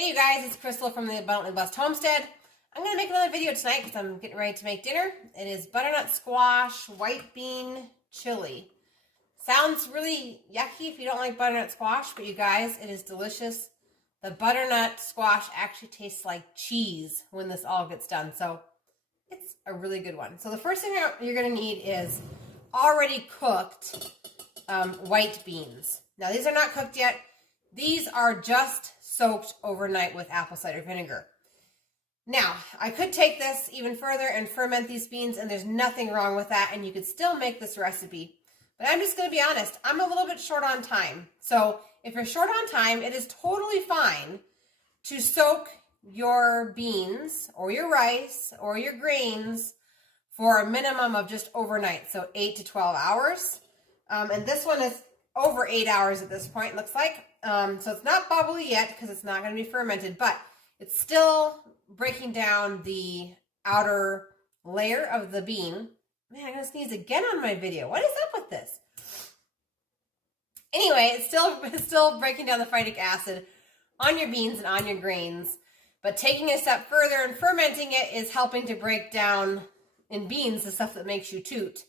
Hey you guys, it's Crystal from the Abundantly Blessed Homestead. I'm going to make another video tonight because I'm getting ready to make dinner. It is butternut squash, white bean chili. Sounds really yucky if you don't like butternut squash, but you guys, it is delicious. The butternut squash actually tastes like cheese when this all gets done, so it's a really good one. So the first thing you're going to need is already cooked white beans. Now these are not cooked yet. These are just soaked overnight with apple cider vinegar. Now, I could take this even further and ferment these beans, and there's nothing wrong with that, and you could still make this recipe. But I'm just going to be honest, I'm a little bit short on time. So if you're short on time, it is totally fine to soak your beans or your rice or your grains for a minimum of just overnight, so 8 to 12 hours. And this one is over 8 hours at this point, it looks like. So it's not bubbly yet because it's not going to be fermented, but it's still breaking down the outer layer of the bean. Man, I'm going to sneeze again on my video. What is up with this? Anyway, it's still breaking down the phytic acid on your beans and on your grains, but taking it a step further and fermenting it is helping to break down in beans the stuff that makes you toot.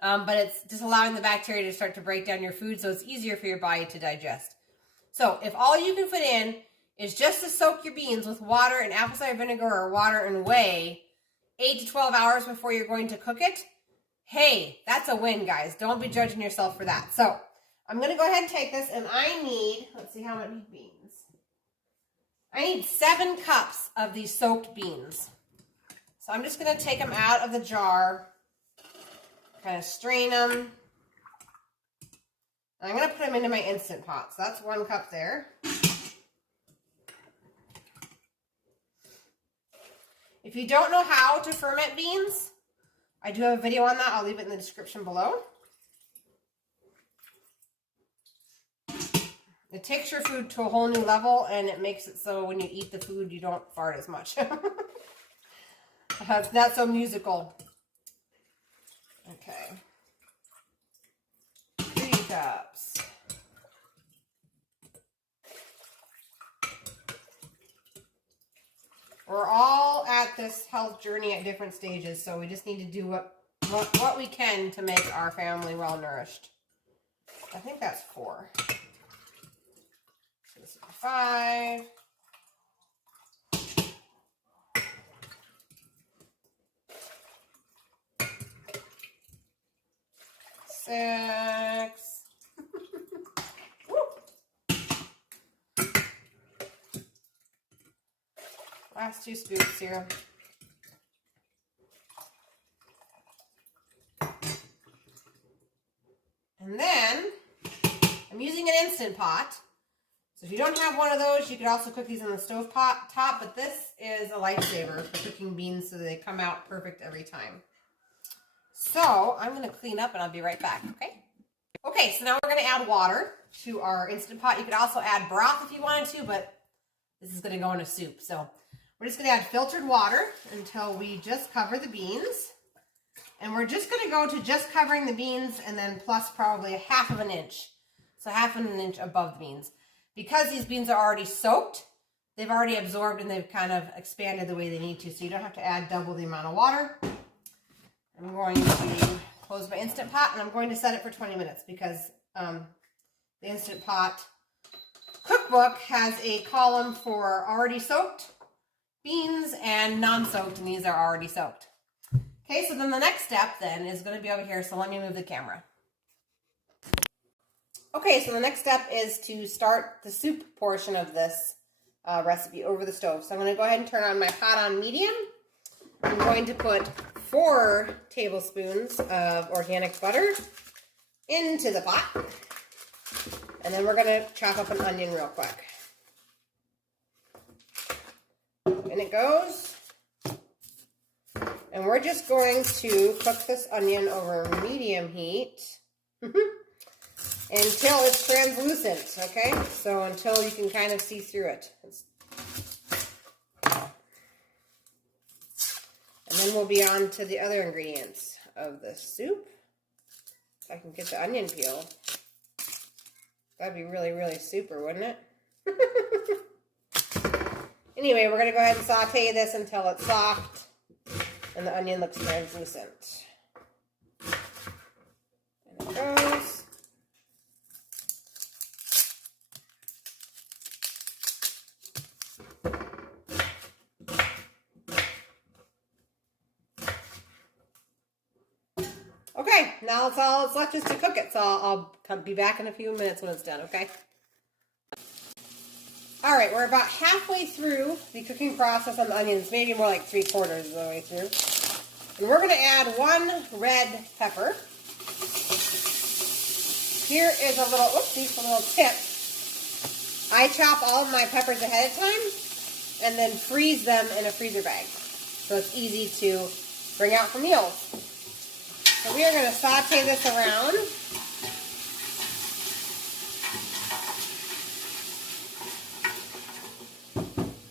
But it's just allowing the bacteria to start to break down your food, so it's easier for your body to digest. So if all you can fit in is just to soak your beans with water and apple cider vinegar or water and whey 8 to 12 hours before you're going to cook it, hey, that's a win, guys. Don't be judging yourself for that. So I'm going to go ahead and take this, and I need, let's see how many beans. I need 7 cups of these soaked beans. So I'm just going to take them out of the jar, kind of strain them. And I'm going to put them into my Instant Pot. So that's 1 cup there. If you don't know how to ferment beans, I do have a video on that. I'll leave it in the description below. It takes your food to a whole new level, and it makes it so when you eat the food, you don't fart as much. It's not so musical. Okay. 3 cups. We're all at this health journey at different stages, so we just need to do what we can to make our family well nourished. I think that's 4. So this is 5. 6. Last 2 scoops here. And then I'm using an Instant Pot. So if you don't have one of those, you could also cook these in the stove top, but this is a lifesaver for cooking beans so that they come out perfect every time. So I'm going to clean up and I'll be right back, okay? Okay, so now we're going to add water to our Instant Pot. You could also add broth if you wanted to, but this is going to go in a soup. So we're just going to add filtered water until we just cover the beans. And we're just going to go to just covering the beans and then plus probably 1/2 inch. So 1/2 inch above the beans. Because these beans are already soaked, they've already absorbed and they've kind of expanded the way they need to. So you don't have to add double the amount of water. I'm going to close my Instant Pot, and I'm going to set it for 20 minutes because the Instant Pot cookbook has a column for already soaked beans and non-soaked, and these are already soaked. Okay, so then the next step then is going to be over here, so let me move the camera. Okay, so the next step is to start the soup portion of this recipe over the stove. So I'm going to go ahead and turn on my pot on medium. I'm going to put 4 tablespoons of organic butter into the pot. And then we're going to chop up an onion real quick. In it goes. And we're just going to cook this onion over medium heat until it's translucent, okay? So until you can kind of see through it. And then we'll be on to the other ingredients of the soup. If I can get the onion peel. That'd be really, really super, wouldn't it? Anyway, we're going to go ahead and saute this until it's soft and the onion looks translucent. And it goes. Okay, now it's left just to cook it, so I'll be back in a few minutes when it's done, okay? All right, we're about halfway through the cooking process on the onions, maybe more like 3/4 of the way through. And we're gonna add 1 red pepper. Here is a little tip. I chop all of my peppers ahead of time and then freeze them in a freezer bag. So it's easy to bring out for meals. So we are gonna saute this around.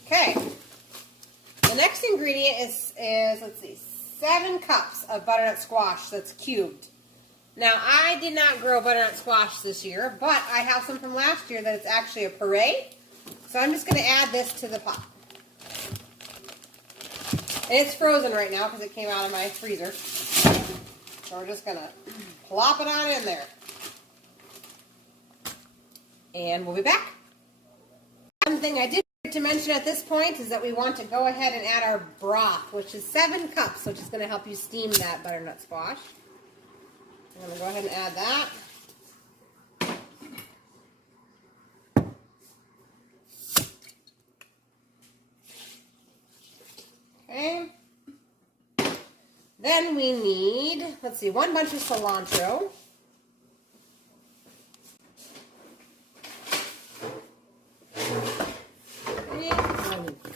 Okay, the next ingredient is let's see, 7 cups of butternut squash that's cubed. Now, I did not grow butternut squash this year, but I have some from last year that it's actually a puree. So I'm just going to add this to the pot. And it's frozen right now because it came out of my freezer. So we're just going to plop it on in there. And we'll be back. One thing I did to mention at this point is that we want to go ahead and add our broth, which is 7 cups, which is going to help you steam that butternut squash. I'm going to go ahead and add that. Okay. Then we need, let's see, 1 bunch of cilantro.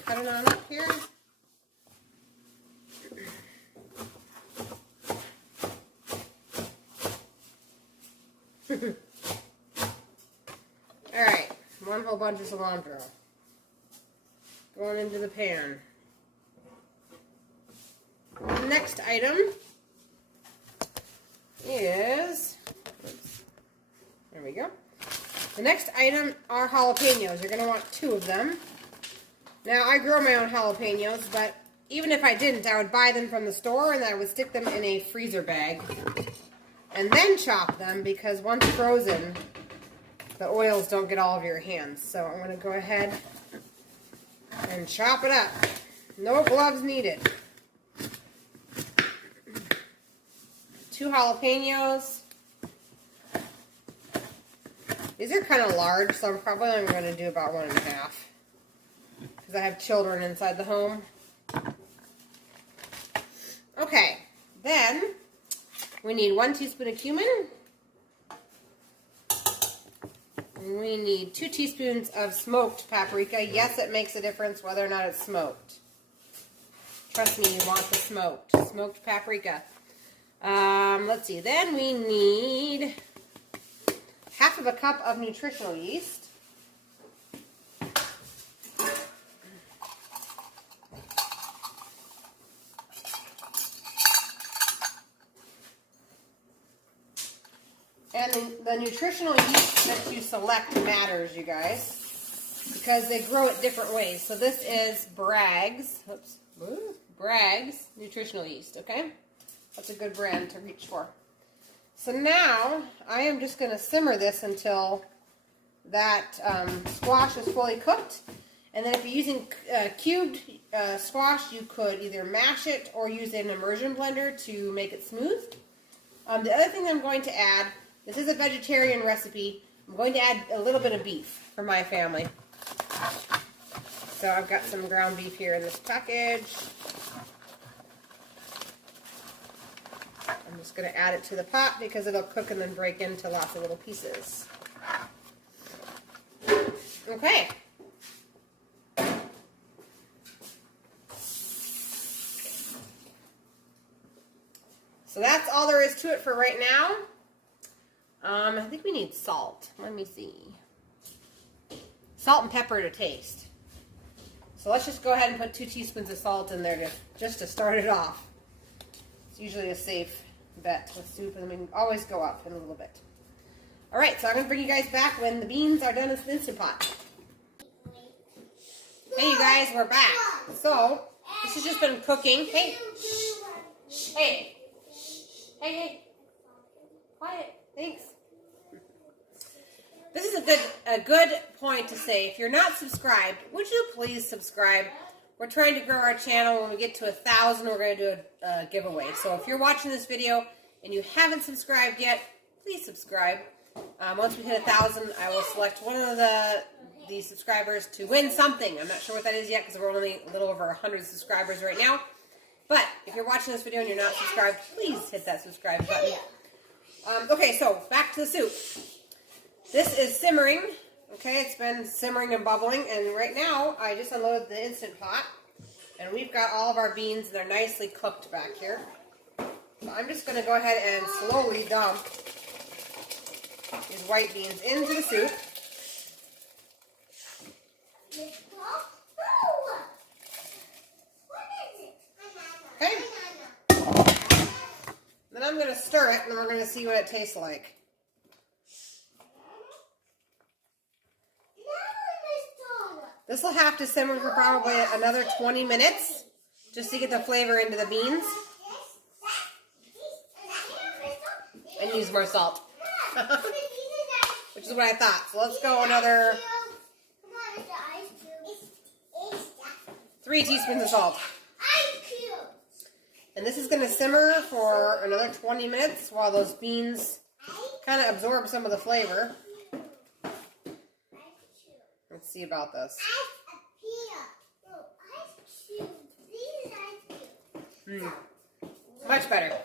Cut it on up here. Alright, 1 whole bunch of cilantro. Going into the pan. The next item is, there we go. The next item are jalapenos. You're going to want 2 of them. Now, I grow my own jalapenos, but even if I didn't, I would buy them from the store and I would stick them in a freezer bag and then chop them, because once frozen, the oils don't get all of your hands. So I'm going to go ahead and chop it up. No gloves needed. 2 jalapenos. These are kind of large, so I'm probably only going to do about 1 1/2. Because I have children inside the home. Okay, then we need 1 teaspoon of cumin. And we need 2 teaspoons of smoked paprika. Yes, it makes a difference whether or not it's smoked. Trust me, you want the smoked paprika. Let's see, then we need 1/2 cup of nutritional yeast. And the nutritional yeast that you select matters, you guys, because they grow it different ways. So this is Bragg's nutritional yeast, okay? That's a good brand to reach for. So now I am just going to simmer this until that squash is fully cooked. And then if you're using cubed squash, you could either mash it or use an immersion blender to make it smooth. The other thing I'm going to add, this is a vegetarian recipe, I'm going to add a little bit of beef for my family. So I've got some ground beef here in this package. I'm just going to add it to the pot because it'll cook and then break into lots of little pieces. Okay. So that's all there is to it for right now. I think we need salt. Let me see. Salt and pepper to taste. So let's just go ahead and put 2 teaspoons of salt in there just to start it off. It's usually a safe bet with soup, and then we can always go up in a little bit. All right, so I'm going to bring you guys back when the beans are done in the Instant Pot. Hey, you guys. guys, we're back. So, this has just been cooking. Hey. Hey. Hey. Quiet. Thanks. This is a good point to say. If you're not subscribed, would you please subscribe? We're trying to grow our channel. When we get to 1,000, we're going to do a giveaway. So if you're watching this video and you haven't subscribed yet, please subscribe. Once we hit 1,000, I will select one of the subscribers to win something. I'm not sure what that is yet because we're only a little over 100 subscribers right now. But if you're watching this video and you're not subscribed, please hit that subscribe button. Okay, so back to the soup. This is simmering. Okay, it's been simmering and bubbling, and right now I just unloaded the Instant Pot, and we've got all of our beans. They're nicely cooked back here. So I'm just going to go ahead and slowly dump these white beans into the soup. Okay. Then I'm going to stir it, and then we're going to see what it tastes like. This will have to simmer for probably another 20 minutes just to get the flavor into the beans. And use more salt. Which is what I thought. So let's go another 3 teaspoons of salt. And this is going to simmer for another 20 minutes while those beans kind of absorb some of the flavor. Let's see about this. Much better.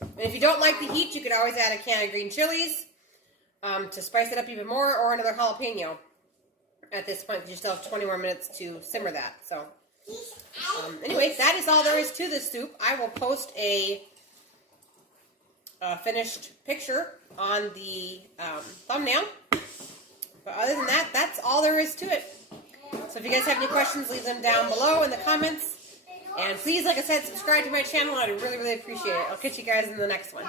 And if you don't like the heat, you could always add a can of green chilies to spice it up even more, or another jalapeno. At this point, you still have 20 more minutes to simmer that. So, anyway, that is all there is to this soup. I will post a finished picture on the thumbnail. But other than that, that's all there is to it. So if you guys have any questions, leave them down below in the comments. And please, like I said, subscribe to my channel. I'd really, really appreciate it. I'll catch you guys in the next one.